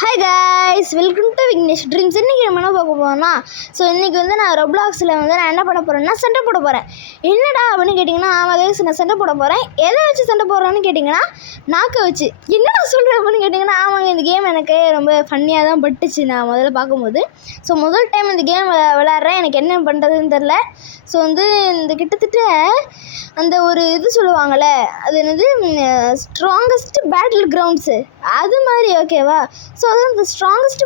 Hi guys, welcome to Vignesh dreams. இன்றைக்கி நம்ம என்ன பார்க்க போகிறோம்னா, இன்றைக்கி நான் ரொப்ளாக்ஸில் நான் என்ன பண்ண போகிறேன்னா சண்டை போட போகிறேன். என்னடா அப்படின்னு கேட்டிங்கன்னா, ஆமாம் கைஸ், நான் சண்டை போட போகிறேன். எதை வச்சு சண்டை போடுறேன்னு கேட்டிங்கன்னா, நாக்கை வச்சு. என்னடா சொல்கிறேன் அப்படின்னு கேட்டிங்கன்னா, ஆமாங்க, இந்த கேம் எனக்கு ரொம்ப ஃபன்னியாக தான் பட்டுச்சு நான் முதல்ல பார்க்கும்போது. முதல் டைம் இந்த கேம் விளையாடுறேன். எனக்கு என்ன பண்ணுறதுன்னு தெரில. இந்த கிட்டத்தட்ட அந்த ஒரு இது சொல்லுவாங்கள்ல, அது என்னது, ஸ்ட்ராங்கஸ்ட் பேட்டில் கிரவுண்ட்ஸு அது மாதிரி, ஓகேவா? அந்த ஸ்ட்ராங்கஸ்ட்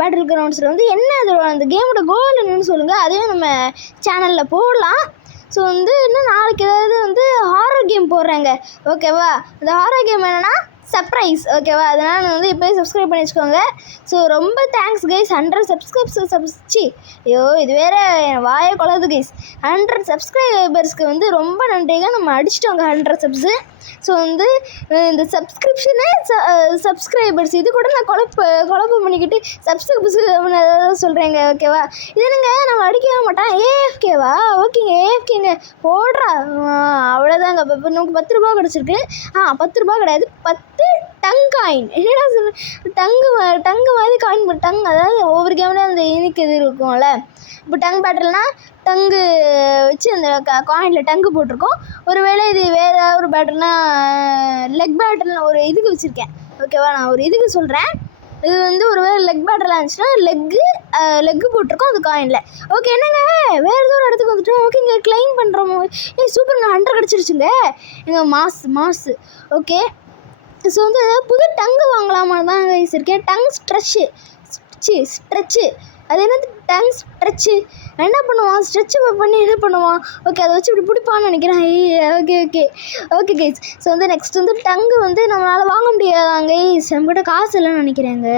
பேட்டில் கிரவுண்ட்ஸில் என்ன அது அந்த கேமோட கோல் என்னன்னு சொல்லுங்கள். அதுவே நம்ம சேனலில் போடலாம். இன்னும் நாளைக்கு ஏதாவது ஹாரர் கேம் போடுறாங்க, ஓகேவா? அந்த ஹாரர் கேம் என்னென்னா சர்ப்ரைஸ், ஓகேவா? அதனால் இப்போயே சப்ஸ்கிரைப் பண்ணி வச்சுக்கோங்க. ரொம்ப தேங்க்ஸ் கைஸ். 100 சப்ஸ்கிரைப்ஸ் ஐயோ, இது வேறு வாயை கொள்ளாது கைஸ். 100 சப்ஸ்கிரைபர்ஸ்க்கு ரொம்ப நன்றிங்க. நம்ம அடிச்சிட்டோங்க 100 சப்ஸு. இந்த சப்ஸ்கிரைபர்ஸ் இது கூட நான் குழப்பம் பண்ணிக்கிட்டு சப்ஸ்கிரைபர்ஸ் சொல்கிறேங்க, ஓகேவா? இது என்னங்க, நம்ம அடிக்கவே மாட்டோம். ஏஎஃப்கேவா? ஓகேங்க, ஏஎஃப்கேங்க போடுறா. அவ்வளோதாங்க. இப்போ நமக்கு 10 ரூபா கிடச்சிருக்கு. 10 ரூபா கிடையாது, 10 டங் காயின். என்னடா சொல்ல, டங்கு மாதிரி காயின். டங் அதாவது ஒவ்வொரு கேம்லேயும் அந்த இனிக்கு இது இருக்கும்ல. இப்போ டங் பேட்டில்னால் டங்கு வச்சு அந்த காயினில் டங்கு போட்டிருக்கோம். ஒருவேளை இது வேறு ஏதாவது ஒரு பேட்டில்னால் லெக் பேட்டில்னு ஒரு இதுக்கு வச்சுருக்கேன், ஓகேவா? நான் ஒரு இதுக்கு சொல்கிறேன். இது ஒருவேளை லெக் பேட்டிலாக இருந்துச்சுன்னா லெக்கு போட்டிருக்கோம் அது காயினில். ஓகே, என்னங்க வேறு ஏதோ ஒரு இடத்துக்கு வந்துட்டோம். ஓகே, இங்கே கிளைம் பண்ணுறோம். சூப்பருங்க, 100 கிடச்சிருச்சுங்க. எங்கள் மாசு. ஓகே, ஏதாவது புது டங்கு வாங்கலாமா தான் இருக்கேன். டங் ஸ்ட்ரெச்சு அது என்னது? டங் ஸ்ட்ரெச்சு என்ன பண்ணுவான்? ஸ்ட்ரெச்சு பண்ணி என்ன பண்ணுவான்? ஓகே, அதை வச்சு இப்படி பிடிப்பான்னு நினைக்கிறேன். Okay guys. நெக்ஸ்ட் டங்கு நம்மளால் வாங்க முடியாதாங்க கைஸ். நம்மகிட்ட காசு இல்லைன்னு நினைக்கிறேங்க.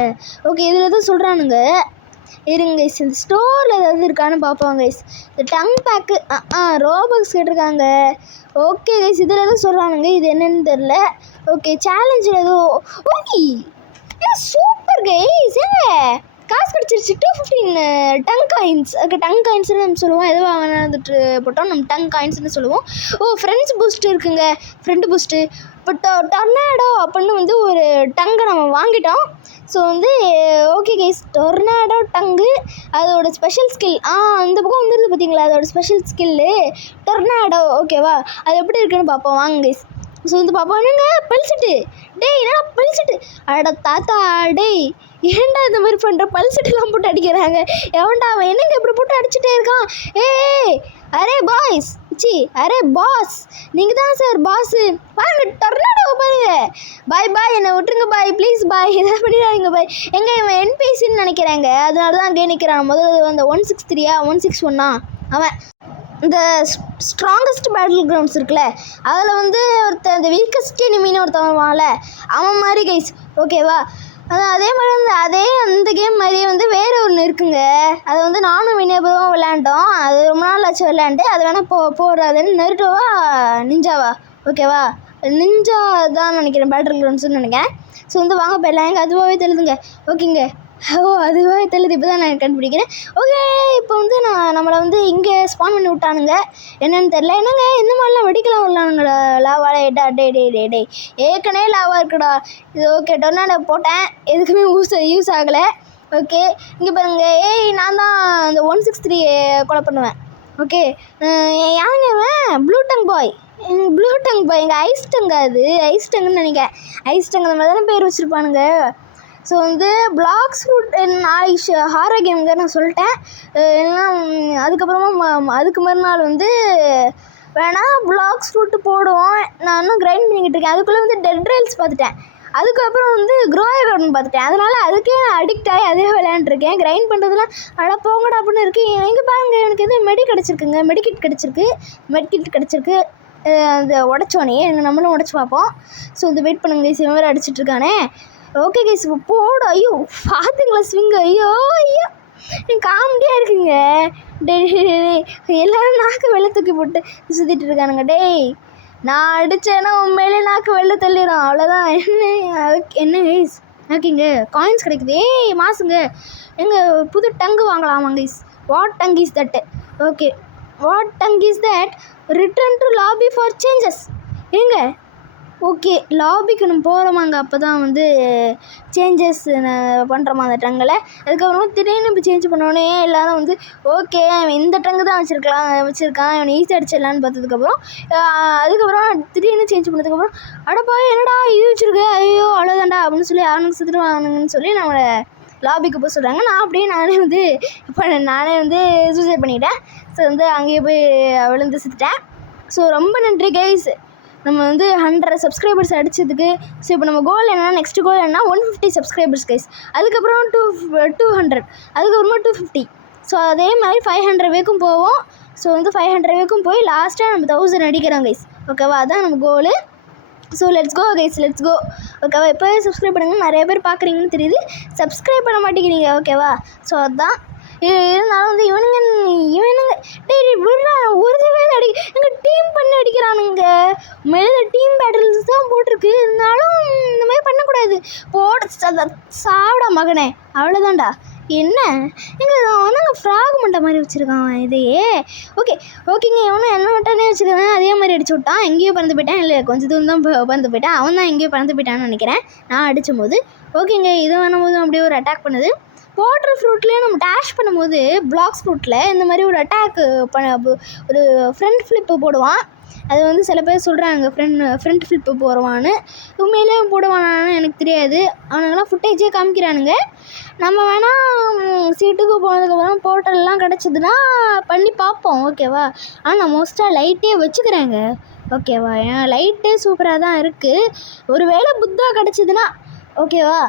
ஓகே, இதில் எதுவும் சொல்கிறானுங்க, இருங்க கைஸ். இந்த ஸ்டோரில் ஏதாவது இருக்கான்னு பார்ப்போம் கைஸ். இந்த டங் பேக்கு ரோபாக்ஸ் கேட்டிருக்காங்க. ஓகே கைஸ், இதில் எதுவும் சொல்கிறானுங்க. இது என்னன்னு தெரில. ஓகே, சேலஞ்சில் ஏதோ. Okay, super guys. ஏங்க காசு கிடச்சிருச்சு. 215 டங் காயின்ஸ். ஓகே, டங் காயின்ஸ்னு நம்ம சொல்லுவோம். எது வாங்கிட்டு போட்டோம் நம்ம டங் காயின்ஸ்னு சொல்லுவோம். ஃப்ரெண்ட்ஸ் பூஸ்ட்டு இருக்குங்க, ஃப்ரெண்டு பூஸ்ட்டு. இப்போ டொர்னாடோ அப்படின்னு ஒரு டங்கை நம்ம வாங்கிட்டோம். ஓகே கைஸ், டொர்னாடோ டங்கு அதோட ஸ்பெஷல் ஸ்கில் இந்த பக்கம் வந்துடுது பார்த்தீங்களா, அதோட ஸ்பெஷல் ஸ்கில்லு டொர்னாடோ, ஓகேவா? அது எப்படி இருக்குன்னு பார்ப்போம் வாங்க கைஸ். பார்ப்போம். என்னங்க பல்செட்டு? டேய், என்னடா பல்செட்டு? அட தாத்தா, டேய் ஏன்டா இந்த மாதிரி பண்ணுற? பல்செட்டுலாம் போட்டு அடிக்கிறாங்க. எவன்டா அவன்? என்னங்க இப்படி போட்டு அடிச்சுட்டே இருக்கான்? அரே பாய்ஸ், அரே பாஸ், நீங்கள் தான் சார் பாஸு. பாருங்க, டொர்னாடோவை பாருங்க. பாய் என்னை விட்டுருங்க பாய், ப்ளீஸ் பாய், எதாவது பண்ணிடாதீங்க பாய். எங்கே இவன் என்பிசின்னு நினைக்கிறாங்க, அதனால தான் அங்கே நிற்கிறான். முதல்ல அந்த 163 161 அவன். இந்த ஸ்ட்ராங்கஸ்ட் பேட்டில் கிரவுண்ட்ஸ் இருக்குல்ல, அதில் ஒருத்தன் இந்த வீக்கஸ்ட் எனிமின்னு ஒருத்தன் வருவான்ல, அவன் மாதிரி கைஸ், ஓகேவா? அதே மாதிரி அந்த கேம் மாதிரியே வேறு ஒன்று இருக்குங்க. அது நானும் வினயபுரமும் விளையாண்டோம். அது ரொம்ப நாள் ஆச்சு விளையாண்டு. அது வேணால் போடுறாதுன்னு நருட்டோவா நிஞ்சாவா, ஓகேவா? நிஞ்சா தான் நினைக்கிறேன், பேட்டில் கிரவுண்ட்ஸ்னு நினைக்கிறேன். வாங்க போயிடலாம். எங்கள் அதுவாகவே தெளிதுங்க. ஓகேங்க, அதுவாகவே தெளிது. இப்போ தான் நான் கண்டுபிடிக்கிறேன். ஓகே, இப்போ நம்மளை இங்கே ஸ்பான் பண்ணி விட்டானுங்க. என்னன்னு தெரில. என்னங்க இந்த மாதிரிலாம் வெடிக்கலாம் விடலானுங்கடா. லாவாடா டே ஏற்கனவே லாவாக இருக்குடா இது. ஓகே, டொர்னாடோ போட்டேன், எதுக்குமே யூஸ் ஆகலை. ஓகே, இங்கே பாருங்க. நான் தான் இந்த 163 கொலை பண்ணுவேன். ஓகே, யாருங்க இவன்? ப்ளூ டங் பாய். எங்கள் ஐஸ் டங்கு. அது ஐஸ் டங்குன்னு நினைக்கிறேன். ஐஸ் டங்கு அந்த மாதிரி தானே பேர் வச்சுருப்பானுங்க. பிளாக்ஸ் ஃப்ரூட் நாளைக்கு ஹாரர் கேமுங்க நான் சொல்லிட்டேன். ஏன்னா அதுக்கப்புறமா அதுக்கு மறுநாள் வேணால் பிளாக்ஸ் ஃப்ரூட்டு போடுவோம். நான் இன்னும் கிரைண்ட் பண்ணிக்கிட்டு இருக்கேன். அதுக்குள்ளே டெட் ரைல்ஸ் பார்த்துட்டேன். அதுக்கப்புறம் க்ரோயர் ரோடன் பார்த்துட்டேன். அதனால் அதுக்கே நான் அடிக்ட் ஆகி அதே விளையாண்டுருக்கேன். கிரைண்ட் பண்ணுறதுலாம் அட போங்கடா அப்படின்னு இருக்குது. எங்கே பாருங்கள், எனக்கு எதுவும் மெடிக்கிட் கிடச்சிருக்கு. அந்த உடச்சோனே நம்மளும் உடச்சி பார்ப்போம். வெயிட் பண்ணுங்க, சிவன் அடிச்சிட்ருக்கானே. ஓகே கைஸ், இப்போ போடு. ஐயோ, பார்த்துங்களா ஸ்விங்கு? ஐயோ காமெடியாக இருக்குங்க. எல்லோரும் நாக்கு வெளில தூக்கி போட்டு சுற்றிட்டு இருக்கானுங்க. டேய், நான் அடித்தேன்னா உண்மையிலே நாக்கு வெளில தள்ளிடும், அவ்வளோதான். என்ன கைஸ்? ஓகேங்க, காயின்ஸ் கிடைக்குது. மாசுங்க. எங்கள் புது டங்கு வாங்கலாமா guys? What tongue is that? Okay, what tongue is that? Return to lobby for changes. Okay லாபிக்கு நம்ம போகிறோமாங்க அப்போ தான் வந்து சேஞ்சஸ் பண்ணுறோமா அந்த டங்கில். அதுக்கப்புறமா திடீர்னு இப்போ சேஞ்ச் பண்ணோடனே எல்லோரும் வந்து ஓகே அவன் இந்த டங்கு தான் வச்சுருக்கான் இவனை ஈஸி அடிச்சிடலான்னு பார்த்ததுக்கப்புறம் அதுக்கப்புறம் திடீர்னு சேஞ்ச் பண்ணதுக்கப்புறம் அடப்பா என்னடா இது வச்சுருக்கு ஐயோ அவ்வளோதான்டா அப்படின்னு சொல்லி அவனுக்கு சுற்றுவானுங்கன்னு சொல்லி நம்மளை லாபிக்கு போய் சொல்கிறாங்க. நானே வந்து சூசைட் பண்ணிக்கிட்டேன். ஸோ வந்து அங்கேயே போய் விழுந்து செத்துட்டேன். ஸோ ரொம்ப நன்றி கைஸ், நம்ம வந்து 100 சப்ஸ்கிரைபர்ஸ் அடித்ததுக்கு. ஸோ இப்போ நம்ம கோல் என்னென்னா நெக்ஸ்ட் கோல் என்னன்னா 150 சப்ஸ்கிரைபர்ஸ் கைஸ், அதுக்கப்புறம் 200, அதுக்கப்புறமா 250. ஸோ அதே மாதிரி 500 வரைக்கும் போவோம். ஸோ வந்து 500 வரைக்கும் போய் லாஸ்ட்டாக நம்ம 1000 அடிக்கிறோம் கைஸ். ஓகேவா, அதுதான் நம்ம goal. So let's go guys, let's go. ஓகேவா, இப்போவே சப்ஸ்கிரைப் பண்ணுங்கள். நிறைய பேர் பார்க்குறீங்கன்னு தெரியுது, சப்ஸ்கிரைப் பண்ண மாட்டேங்கிறீங்க. ஓகேவா, ஸோ அதுதான். இருந்தாலும் வந்து இவனுங்க டேய் விடுறா ஒரு தடவை எங்கள் டீம் பண்ணி அடிக்கிறானுங்க. மேலே டீம் பேட்டில்ஸ் தான் போட்டிருக்கு, இருந்தாலும் இந்த மாதிரி பண்ணக்கூடாது. சாப்பிட மகனே அவ்வளோதான்டா. என்ன அவனுங்க ஃப்ராக் மண்டை மாதிரி வச்சுருக்கான் இதையே. ஓகேங்க இவனும் என்ன மட்டானே வச்சுருக்கான், அதே மாதிரி அடிச்சு விட்டான். எங்கேயோ பறந்து போயிட்டான், இல்லை கொஞ்சம் தூரம் தான் பறந்து போயிட்டான். அவன் தான் எங்கேயோ பறந்து போயிட்டான்னு நினைக்கிறேன் நான் அடிச்சும் போது. ஓகேங்க இது வேணும்போது அப்படியே ஒரு அட்டாக் பண்ணுது. வாட்டர் ஃப்ரூட்லேயே நம்ம டேஷ் பண்ணும்போது பிளாக்ஸ் ஃப்ரூட்டில் இந்த மாதிரி ஒரு அட்டாக்கு ஒரு ஃப்ரண்ட் ஃப்ளிப்பு போடுவான். அது வந்து சில பேர் சொல்கிறாங்க ஃப்ரண்ட் ஃப்ளிப்பு போடுவான்னு. உண்மையிலே போடுவானான்னு எனக்கு தெரியாது. அவனுங்கெல்லாம் ஃபுட்டேஜே காமிக்கிறானுங்க. நம்ம வேணால் சீட்டுக்கு போனதுக்கப்புறம் போர்ட்டல்லாம் கிடச்சிதுன்னா பண்ணி பார்ப்போம். ஓகேவா, ஆனால் நான் மோஸ்ட்டாக லைட்டே வச்சுக்கிறேங்க. ஓகேவா, ஏன் லைட்டே சூப்பராக தான் இருக்குது. ஒரு வேளை புத்தா கிடச்சிதுன்னா ஓகேவா,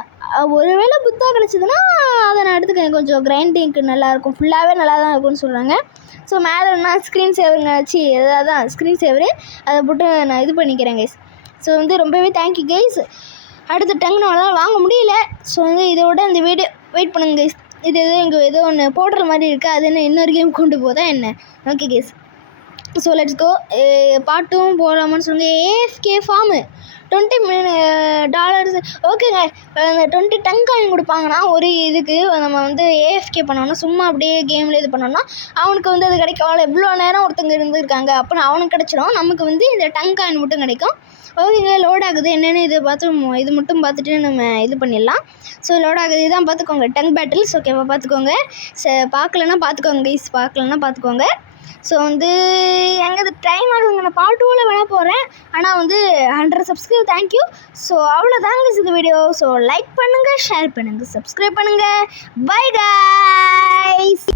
ஒருவேளை புத்தா கிடச்சிதுன்னா அதை நான் எடுத்துக்கிறேன். கொஞ்சம் கிரைண்டிங்க்கு நல்லாயிருக்கும், ஃபுல்லாகவே நல்லா தான் இருக்கும்னு சொல்கிறாங்க. ஸோ மேலே என்ன ஸ்க்ரீன் சேவருங்க ஆச்சு, அதான் ஸ்க்ரீன் சேவரு, அதை போட்டு நான் இது பண்ணிக்கிறேன் கைஸ். ஸோ வந்து ரொம்பவே தேங்க்யூ கைஸ். அடுத்த டங்கு நம்மளால் வாங்க முடியல. ஸோ வந்து இதோட இந்த வீடியோ வெயிட் பண்ணுங்க கைஸ். இது இங்கே ஏதோ ஒன்று போடுற மாதிரி இருக்குது, அது என்ன இன்னொரு கேம் கொண்டு போதா என்ன. Okay guys, so let's go. பாட்டும் போகலாமான்னு சொல்லுங்கள். AFK farm $20. ஓகேங்க, அந்த 20 டங் காயின் கொடுப்பாங்கன்னா ஒரு இதுக்கு நம்ம வந்து ஏஎஃப்கே பண்ணோன்னா சும்மா அப்படியே கேமில் இது பண்ணோன்னா அவனுக்கு வந்து அது கிடைக்கும். அவளை எவ்வளோ நேரம் ஒருத்தங்க இருந்திருக்காங்க அப்படின்னு அவனுக்கு கிடச்சிடும். நமக்கு வந்து இந்த டங் காயின் மட்டும் கிடைக்கும். ஓகேங்க, லோட் ஆகுது என்னென்னு இது மட்டும் பார்த்துட்டு நம்ம இது பண்ணிடலாம். ஸோ லோட் ஆகுது இதான் பார்த்துக்கோங்க, டங் பேட்டில்ஸ். ஓகேவா, பார்த்துக்கோங்க. பார்க்கலன்னா பார்த்துக்கோங்க. ஸோ வந்து எங்கள் டைம் ஆகுதுங்க, நான் பார்ட் 2ல் வேணால் போகிறேன். ஆனால் வந்து 100 சப்ஸ்கிரைப் தேங்க்யூ. ஸோ அவ்வளோதாங்க இந்த வீடியோ. ஸோ லைக் பண்ணுங்கள், ஷேர் பண்ணுங்கள், சப்ஸ்கிரைப் பண்ணுங்கள். Bye guys.